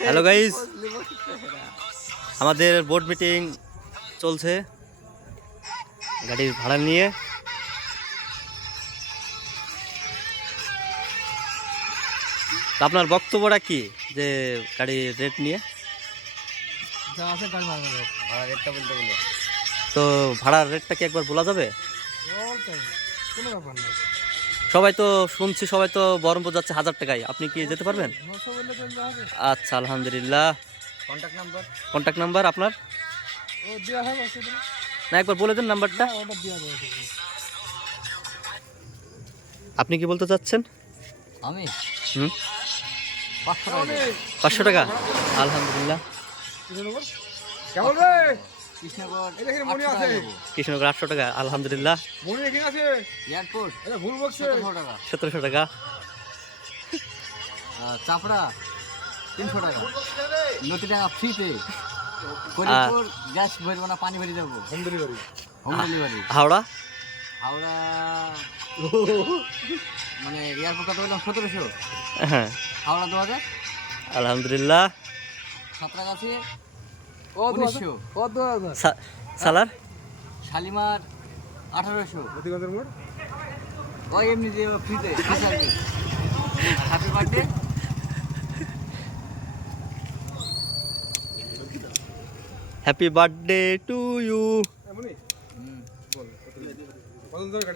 Hello guys, আমাদের board meeting চলছে গাড়ির ভাড়া নিয়ে। তা আপনার বক্তব্যটা কি যে গাড়ির রেট নিয়ে? যা আছে গাড়ি ভাড়া রেটটা বলতে গেলে তো ভাড়ার রেটটা কি একবার বলা যাবে? কোনো ব্যাপার না। সবাই তো শুনছি, সবাই তো বহরমপুর যাচ্ছে 1000 টাকায়। আপনি কি যেতে পারবেন? 900 বললে চলবে হবে। আচ্ছা, আলহামদুলিল্লাহ। কন্ট্যাক্ট নাম্বার আপনার? ও দেওয়া হবে অসুবিধা নেই। না, একবার বলে দেন নাম্বারটা। না, ওটা দেওয়া যাবে অসুবিধা নেই। আপনি কি বলতে চাচ্ছেন? আমি হুম, 500 টাকা 500 টাকা। আলহামদুলিল্লাহ। কেমন রে কৃষ্ণগড় এই দেখেন মনি আছে কৃষ্ণনগর 800 টাকা। আলহামদুলিল্লাহ। মনি এখানে আছে এয়ারপোর্ট এটা ভুল বকছে 1700 টাকা 1700 টাকা। চাপড়া 300 টাকা নদীডাঙ্গা ফ্রিতে ফরিদপুর গ্যাস ভরবো না পানি ভরে যাবো হোম ডেলিভারি হাওড়া হাওড়া মানে এয়ারপোর্ট কত বললাম 1700 হ্যাঁ, হাওড়া 2000 আলহামদুলিল্লাহ। সাঁতরাগাছি 1900 সালার শালিমার 1800 অধিকাংশের মোড় ওই এমনি যে ফ্রিতে happy birthday happy birthday to you.